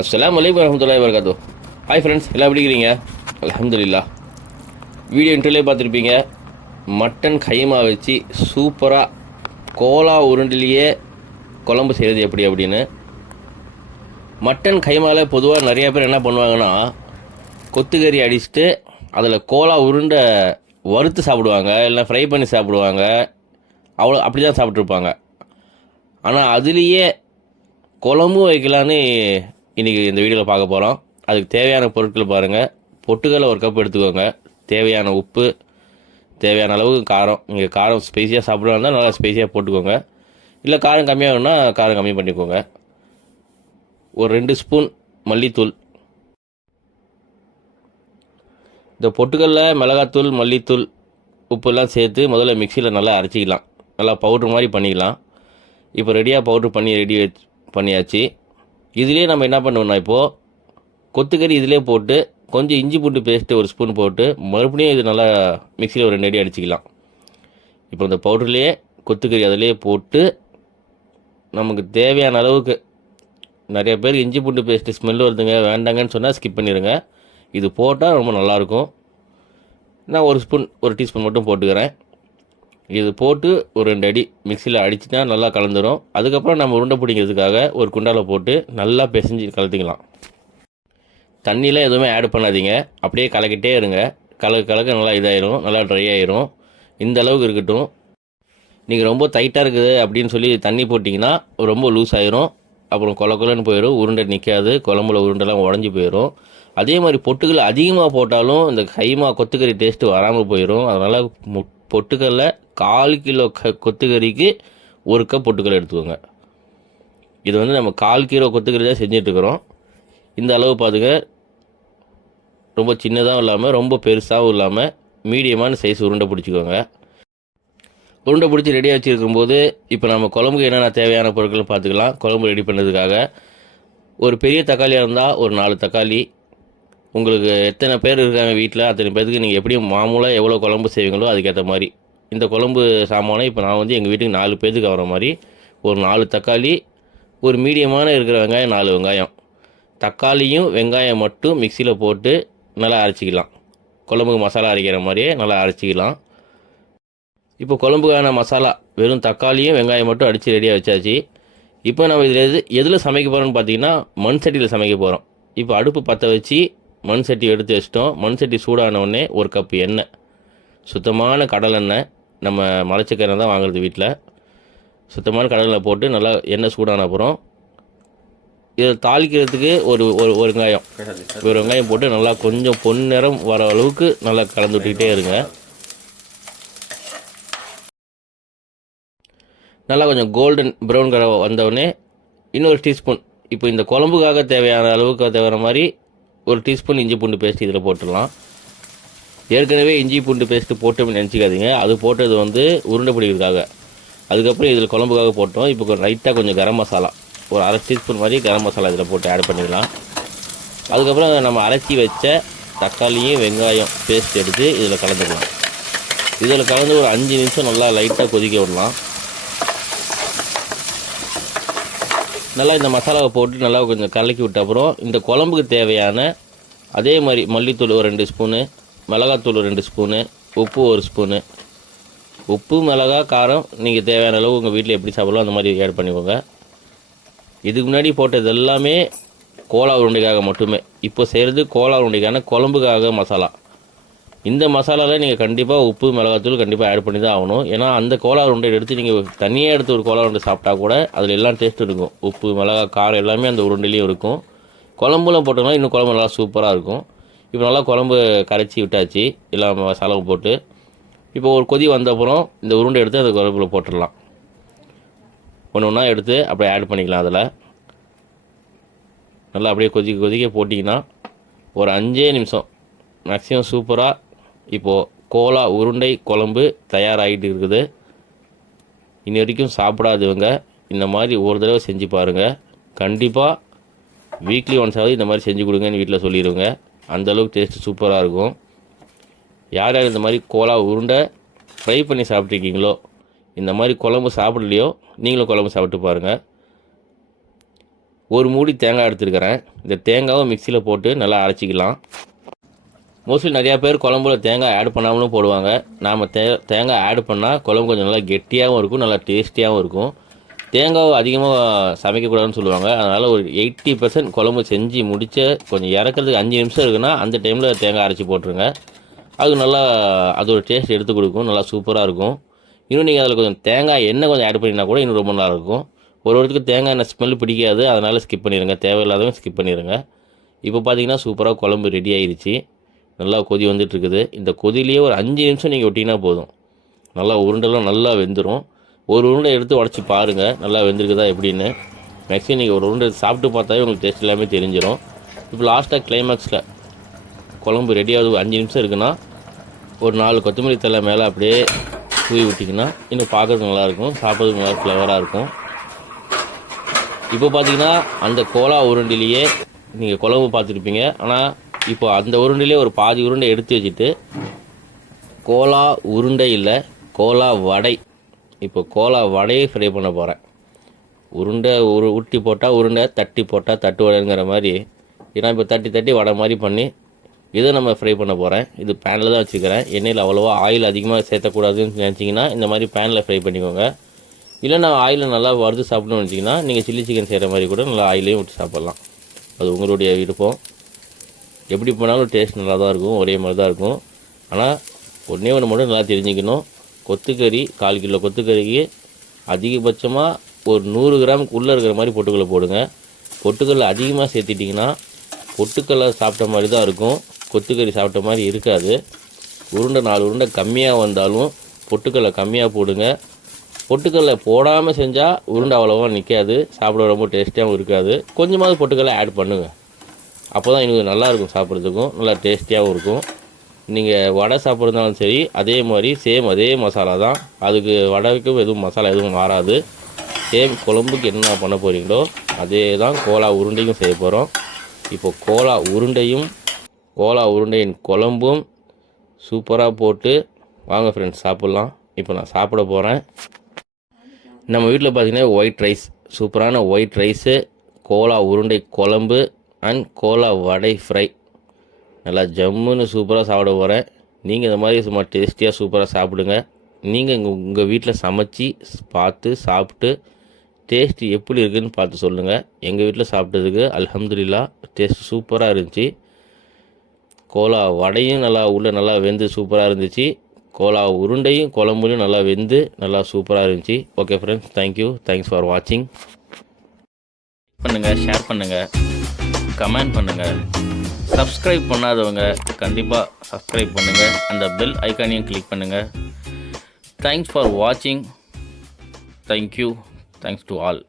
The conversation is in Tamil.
அஸ்லாம் வலைக்கம் வரமத்துல்லா வரகாத்தோ ஹாய் ஃப்ரெண்ட்ஸ் எல்லாம் எப்படி இருக்கிறீங்க அலமதுல்லா வீடியோ இன்டர்வியூலே பார்த்துருப்பீங்க. மட்டன் கைமா வச்சு சூப்பராக கோலா உருண்டிலேயே குழம்பு செய்கிறது எப்படி அப்படின்னு. மட்டன் கைமாவில் பொதுவாக நிறையா பேர் என்ன பண்ணுவாங்கன்னா கொத்துக்கறி அடிச்சுட்டு அதில் கோலா உருண்டை வறுத்து சாப்பிடுவாங்க இல்லை ஃப்ரை பண்ணி சாப்பிடுவாங்க. அவ்வளோ அப்படி தான் சாப்பிட்ருப்பாங்க ஆனால் அதுலேயே குழம்பும் வைக்கலான்னு இன்றைக்கி இந்த வீடியோவில் பார்க்க போகிறோம் அதுக்கு தேவையான பொருட்கள் பாருங்கள் பொட்டுக்கடலை ஒரு கப் எடுத்துக்கோங்க. தேவையான உப்பு தேவையான அளவுக்கு காரம். நீங்கள் காரம் ஸ்பைஸியாக சாப்பிடுவா நல்லா ஸ்பைஸியாக போட்டுக்கோங்க. இல்லை காரம் கம்மியாகணும்னா காரம் கம்மி பண்ணிக்கோங்க. ஒரு ரெண்டு ஸ்பூன் மல்லித்தூள். இந்த பொட்டுக்கல்ல மிளகாத்தூள் மல்லித்தூள் உப்புலாம் சேர்த்து முதல்ல மிக்சியில் நல்லா அரைச்சிக்கலாம். நல்லா பவுட்ரு மாதிரி பண்ணிக்கலாம். இப்போ ரெடியாக பவுட்ரு பண்ணி ரெடி பண்ணியாச்சு. இதுலேயே நம்ம என்ன பண்ணுவோம்னா இப்போது கொத்துக்கறி இதிலே போட்டு கொஞ்சம் இஞ்சி பூண்டு பேஸ்ட்டு ஒரு ஸ்பூன் போட்டு மறுபடியும் இது நல்லா மிக்சியில் ஒரு ரெண்டு அடி அடிச்சிக்கலாம். இப்போ இந்த பவுடர்லேயே கொத்துக்கறி அதிலேயே போட்டு நமக்கு தேவையான அளவுக்கு நிறைய பேர் இஞ்சி பூண்டு பேஸ்ட்டு ஸ்மெல் வருதுங்க வேண்டாங்கன்னு சொன்னால் ஸ்கிப் பண்ணிடுங்க இது போட்டால் ரொம்ப நல்லாயிருக்கும் நான் ஒரு ஸ்பூன் ஒரு டீஸ்பூன் மட்டும் போட்டுக்கிறேன். இது போட்டு ஒரு ரெண்டு அடி மிக்சியில் அடிச்சுட்டா நல்லா கலந்துரும். அதுக்கப்புறம் நம்ம உருண்டை பிடிக்கிறதுக்காக ஒரு குண்டாவில் போட்டு நல்லா பிசைஞ்சு கலத்திக்கலாம். தண்ணியில் எதுவுமே ஆட் பண்ணாதீங்க. அப்படியே கலக்கிட்டே இருங்க. கலக்கு கலக்க நல்லா இதாயிரும். நல்லா ட்ரை ஆயிரும். இந்த அளவுக்கு இருக்கட்டும். நீங்கள் ரொம்ப டைட்டாக இருக்குது அப்படின்னு சொல்லி தண்ணி போட்டிங்கன்னா ரொம்ப லூஸ் ஆயிரும். அப்புறம் கொல கொலன்னு போயிடும் உருண்டை நிற்காது குழம்புல உருண்டெல்லாம் உடஞ்சி போயிடும் அதே மாதிரி பொட்டுக்கல் அதிகமாக போட்டாலும் இந்த கைமா கொத்துக்கறி டேஸ்ட்டு வராமல் போயிடும் அதனால் பொட்டுக்கல்ல கால் கிலோ க கொத்துக்கறிக்கு ஒரு கப் பொட்டுக்கல் எடுத்துக்கோங்க. இது வந்து நம்ம கால் கிலோ கொத்துக்கறி தான் செஞ்சிட்ருக்குறோம். இந்த அளவு பார்த்துங்க ரொம்ப சின்னதாகவும் இல்லாமல் ரொம்ப பெருசாகவும் இல்லாமல் மீடியமான சைஸ் உருண்டை பிடிச்சிக்கோங்க. உருண்டை பிடிச்சி ரெடியாக வச்சுருக்கும்போது இப்போ நம்ம குழம்புக்கு என்னென்ன தேவையான பொருட்கள் பார்த்துக்கலாம் குழம்பு ரெடி பண்ணுறதுக்காக ஒரு பெரிய தக்காளியாக இருந்தால் ஒரு நாலு தக்காளி. உங்களுக்கு எத்தனை பேர் இருக்காங்க வீட்டில் அத்தனை பேருக்கு நீங்கள் எப்படியும் மாமூலாக எவ்வளோ குழம்பு செய்வீங்களோ அதுக்கேற்ற மாதிரி இந்த குழம்பு சாமானை இப்போ நான் வந்து எங்கள் வீட்டுக்கு நாலு பேர்த்துக்கு வர மாதிரி ஒரு நாலு தக்காளி ஒரு மீடியமான இருக்கிற வெங்காயம் நாலு வெங்காயம். தக்காளியும் வெங்காயம் மட்டும் மிக்சியில் போட்டு நல்லா அரைச்சிக்கலாம். குழம்புக்கு மசாலா அரைக்கிற மாதிரியே நல்லா அரைச்சிக்கலாம். இப்போ குழம்புக்கான மசாலா வெறும் தக்காளியும் வெங்காயம் மட்டும் அடித்து ரெடியாக வச்சாச்சு. இப்போ நம்ம இதில் எது எதில் சமைக்க போகிறோம்னு பார்த்தீங்கன்னா மண் சட்டியில் சமைக்க போகிறோம் இப்போ அடுப்பு பற்ற வச்சு மண் சட்டி எடுத்து வச்சிட்டோம். மண் சட்டி சூடான உடனே ஒரு கப் எண்ணெய். சுத்தமான கடலெண்ணெய் நம்ம மலைச்சக்கரை தான் வாங்குறது வீட்டில். சுத்தமான கடலில் போட்டு நல்லா எண்ணெய் சூடான அப்புறம் இதை தாளிக்கிறதுக்கு ஒரு ஒரு ஒரு வெங்காயம். ஒரு வெங்காயம் போட்டு நல்லா கொஞ்சம் பொன்னிறம் வர அளவுக்கு நல்லா கலந்து விட்டுக்கிட்டே இருங்க. நல்லா கொஞ்சம் கோல்டன் ப்ரௌன் கலர் வந்தவுடனே இன்னொரு டீஸ்பூன் இப்போ இந்த குழம்புக்காக தேவையான அளவுக்கு தேவையான மாதிரி ஒரு டீஸ்பூன் இஞ்சி பூண்டு பேஸ்ட் இதில் போட்டுடலாம். ஏற்கனவே இஞ்சி பூண்டு பேஸ்ட்டு போட்டோம்னு நினச்சிக்காதீங்க. அது போட்டது வந்து உருண்டை பிடிக்கிறதுக்காக அதுக்கப்புறம் இதில் குழம்புக்காக போட்டோம். இப்போ கொஞ்சம் லைட்டாக கொஞ்சம் கரம் மசாலா. ஒரு அரை டீஸ்பூன் மாதிரி கரம் மசாலா இதில் போட்டு ஆட் பண்ணிக்கலாம் அதுக்கப்புறம் நம்ம அரைச்சி வச்ச தக்காளியும் வெங்காயம் பேஸ்ட் எடுத்து இதில் கலந்துக்கலாம். இதில் கலந்து ஒரு அஞ்சு நிமிஷம் நல்லா லைட்டாக கொதிக்க விடலாம். நல்லா இந்த மசாலாவை போட்டு நல்லா கொஞ்சம் கலக்கி விட்ட அப்புறம் இந்த குழம்புக்கு தேவையான அதே மாதிரி மல்லித்தூள் ஒரு ரெண்டு ஸ்பூனு மிளகாத்தூள் ரெண்டு ஸ்பூனு உப்பு ஒரு ஸ்பூனு. உப்பு மிளகா காரம் நீங்கள் தேவையான அளவு உங்கள் வீட்டில் எப்படி சாப்பிடலாம் அந்த மாதிரி ஆட் பண்ணிக்கோங்க. இதுக்கு முன்னாடி போட்டது எல்லாமே கோலா உருண்டைக்காக மட்டுமே. இப்போ செய்கிறது கோலா உருண்டைக்கான குழம்புக்காக மசாலா. இந்த மசாலாவில் நீங்கள் கண்டிப்பாக உப்பு மிளகாத்தூள் கண்டிப்பாக ஆட் பண்ணி தான் ஆகணும். ஏன்னா அந்த கோலா உருண்டை எடுத்து நீங்கள் தனியாக எடுத்து ஒரு கோலா உருண்டை சாப்பிட்டா கூட அதில் எல்லாம் டேஸ்ட்டும் இருக்கும். உப்பு மிளகா காரம் எல்லாமே அந்த உருண்டையிலையும் இருக்கும். குழம்புலாம் போட்டோம்னா இன்னும் குழம்பு நல்லா சூப்பராக இருக்கும். இப்போ நல்லா குழம்பு கரைச்சி விட்டாச்சு. எல்லாம் மசாலாவும் போட்டு. இப்போ ஒரு கொதி வந்தப்புறம் இந்த உருண்டை எடுத்து அந்த குழம்புல போட்டுடலாம். ஒன்று ஒன்றா எடுத்து அப்படியே ஆட் பண்ணிக்கலாம் அதில். நல்லா அப்படியே கொதிக்க கொதிக்க போட்டிங்கன்னா ஒரு அஞ்சே நிமிஷம் மேக்ஸிமம் சூப்பராக இப்போது கோலா உருண்டை குழம்பு தயாராகிட்டு இருக்குது. இன்னி வரைக்கும் சாப்பிடாதவங்க இந்த மாதிரி ஒரு தடவை செஞ்சு பாருங்கள் கண்டிப்பாக வீக்லி ஒன்ஸ் இந்த மாதிரி செஞ்சு கொடுங்கன்னு வீட்டில் சொல்லிடுவேங்க அந்தளவுக்கு டேஸ்ட்டு சூப்பராக இருக்கும். யார் யார் இந்த மாதிரி கோலா உருண்டை ஃப்ரை பண்ணி சாப்பிட்ருக்கீங்களோ இந்த மாதிரி குழம்பு சாப்பிடலையோ நீங்களும் குழம்பு சாப்பிட்டு பாருங்கள் ஒரு மூடி தேங்காய் எடுத்துருக்கிறேன். இந்த தேங்காவும் மிக்சியில் போட்டு நல்லா அரைச்சிக்கலாம். மோஸ்ட்லி நிறையா பேர் குழம்புல தேங்காய் ஆட் பண்ணாமலும் போடுவாங்க. நாம் தே தேங்காய் ஆட் பண்ணால் குழம்பு கொஞ்சம் நல்லா கெட்டியாகவும் இருக்கும் நல்லா டேஸ்டியாகவும் இருக்கும். தேங்காவை அதிகமாக சமைக்கக்கூடாதுன்னு சொல்லுவாங்க. அதனால் ஒரு எயிட்டி பர்சன்ட் குழம்பு செஞ்சு முடிச்ச கொஞ்சம் இறக்கிறதுக்கு அஞ்சு நிமிஷம் இருக்குன்னா அந்த டைமில் தேங்காய் அரைச்சி போட்டுருங்க. அது நல்லா அதோட டேஸ்ட் எடுத்து கொடுக்கும். நல்லா சூப்பராக இருக்கும். இன்னும் நீங்கள் அதில் கொஞ்சம் தேங்காய் எண்ணெய் கொஞ்சம் ஆட் பண்ணினா கூட இன்னும் ரொம்ப நல்லாயிருக்கும். ஒரு ஒருத்தருக்கு தேங்காய் எண்ணெய் ஸ்மெல் பிடிக்காது. அதனால் ஸ்கிப் பண்ணிடுங்க தேவையில்லாதவங்க ஸ்கிப் பண்ணிடுங்க இப்போ பார்த்தீங்கன்னா சூப்பராக குழம்பு ரெடி ஆயிடுச்சு நல்லா கொதி வந்துட்டுருக்குது இந்த கொதிலேயே ஒரு அஞ்சு நிமிஷம் நீங்கள் ஒட்டிங்கன்னா போதும். நல்லா உருண்டெல்லாம் நல்லா வெந்துடும் ஒரு உருண்டை எடுத்து உடச்சி பாருங்கள் நல்லா வெந்திருக்குதா எப்படின்னு. மேக்ஸிமம் நீங்கள் ஒரு உருண்டை சாப்பிட்டு பார்த்தாவே உங்களுக்கு டேஸ்ட் எல்லாமே தெரிஞ்சிடும் இப்போ லாஸ்ட்டாக கிளைமேக்ஸில் குழம்பு ரெடி அஞ்சு நிமிஷம் இருக்குன்னா ஒரு நாலு கொத்தமல்லி தலை மேலே அப்படியே தூவி விட்டிங்கன்னா இன்னும் பார்க்கறதுக்கு நல்லாயிருக்கும் சாப்பிட்றதுக்கு நல்லா ஃப்ளவராக இருக்கும். இப்போ பார்த்தீங்கன்னா அந்த கோலா உருண்டிலேயே நீங்கள் குழம்பு பார்த்துருப்பீங்க. ஆனால் இப்போ அந்த உருண்டையிலே ஒரு பாதி உருண்டை எடுத்து வச்சுட்டு கோலா உருண்டை இல்லை கோலா வடை இப்போ கோலா வடையை ஃப்ரை பண்ண போகிறேன் உருண்டை உரு உருட்டி போட்டால் உருண்டை தட்டி போட்டால் தட்டு வடைங்கிற மாதிரி. ஏன்னா இப்போ தட்டி தட்டி வடை மாதிரி பண்ணி இதை நம்ம ஃப்ரை பண்ண போகிறேன் இது பேனில் தான் வச்சுக்கிறேன். எண்ணெயில் அவ்வளோவா ஆயில் அதிகமாக சேர்த்தக்கூடாதுன்னு நினச்சிங்கன்னா இந்த மாதிரி பேனில் ஃப்ரை பண்ணிக்கோங்க. இல்லை நான் ஆயிலை நல்லா வறுத்து சாப்பிடணும்னு நினச்சிங்கன்னா நீங்கள் சில்லி சிக்கன் செய்கிற மாதிரி கூட நல்லா ஆயிலையும் விட்டு சாப்பிட்லாம். அது உங்களுடைய விருப்பம். எப்படி பண்ணாலும் டேஸ்ட் நல்லா தான் இருக்கும் ஒரே மாதிரி தான் இருக்கும். ஆனால் ஒன்றே ஒன்று மட்டும் நல்லா தெரிஞ்சுக்கணும். கொத்துக்கறி கால் கிலோ கொத்துக்கறிக்கு அதிகபட்சமாக ஒரு நூறு கிராமுக்கு உள்ளே இருக்கிற மாதிரி பொட்டுக்கல்லை போடுங்க. பொட்டுக்கல்லை அதிகமாக சேர்த்திட்டிங்கன்னா பொட்டுக்கல்லை சாப்பிட்ட மாதிரி தான் இருக்கும். கொத்துக்கறி சாப்பிட்ட மாதிரி இருக்காது. உருண்டை நாலு உருண்டை கம்மியாக வந்தாலும் பொட்டுக்கல்லை கம்மியாக போடுங்க. பொட்டுக்கல்லை போடாமல் செஞ்சால் உருண்டை அவ்வளோவா நிற்காது சாப்பிட ரொம்ப டேஸ்டியாகவும் இருக்காது. கொஞ்சமாவது பொட்டுக்கல்லை ஆட் பண்ணுங்கள் அப்போ தான் எனக்கு நல்லாயிருக்கும் சாப்பிட்றதுக்கும். நல்லா டேஸ்டியாகவும் இருக்கும். நீங்கள் வடை சாப்பிட்றதுனாலும் சரி அதே மாதிரி சேம் அதே மசாலா தான். அதுக்கு வடைக்கும் எதுவும் மசாலா எதுவும் மாறாது. சேம் குழம்புக்கு என்ன பண்ண போகிறீங்களோ அதே தான் கோலா உருண்டையும் செய்ய போகிறோம் இப்போ கோலா உருண்டையும் கோலா உருண்டையின் குழம்பும் சூப்பராக போட்டு வாங்க ஃப்ரெண்ட்ஸ் சாப்பிட்லாம். இப்போ நான் சாப்பிட போகிறேன் நம்ம வீட்டில் பார்த்திங்கன்னா ஒயிட் ரைஸ் சூப்பரான ஒயிட் ரைஸு கோலா உருண்டை குழம்பு அண்ட் கோலா வடை ஃப்ரை நல்லா ஜம்முன்னு சூப்பராக சாப்பிட போகிறேன் நீங்கள் இந்த மாதிரி சும்மா டேஸ்டியாக சூப்பராக சாப்பிடுங்க. நீங்கள் இங்கே உங்கள் வீட்டில் சமைச்சி பார்த்து சாப்பிட்டு டேஸ்ட் எப்படி இருக்குதுன்னு பார்த்து சொல்லுங்கள் எங்கள் வீட்டில் சாப்பிட்டதுக்கு அலமதுல்லா டேஸ்ட் சூப்பராக இருந்துச்சு. கோலா வடையும் நல்லா உள்ளே நல்லா வெந்து சூப்பராக இருந்துச்சு. கோலா உருண்டையும் குழம்புலையும் நல்லா வெந்து நல்லா சூப்பராக இருந்துச்சு. Okay friends thank you thanks for வாட்சிங் பண்ணுங்கள் ஷேர் பண்ணுங்கள் கமெண்ட் பண்ணுங்கள் சப்ஸ்கிரைப் பண்ணாதவங்க கண்டிப்பாக சப்ஸ்கிரைப் பண்ணுங்கள் அந்த பெல் ஐக்கானையும் கிளிக் பண்ணுங்கள் தேங்க்ஸ் ஃபார் வாட்சிங் thank you thanks to all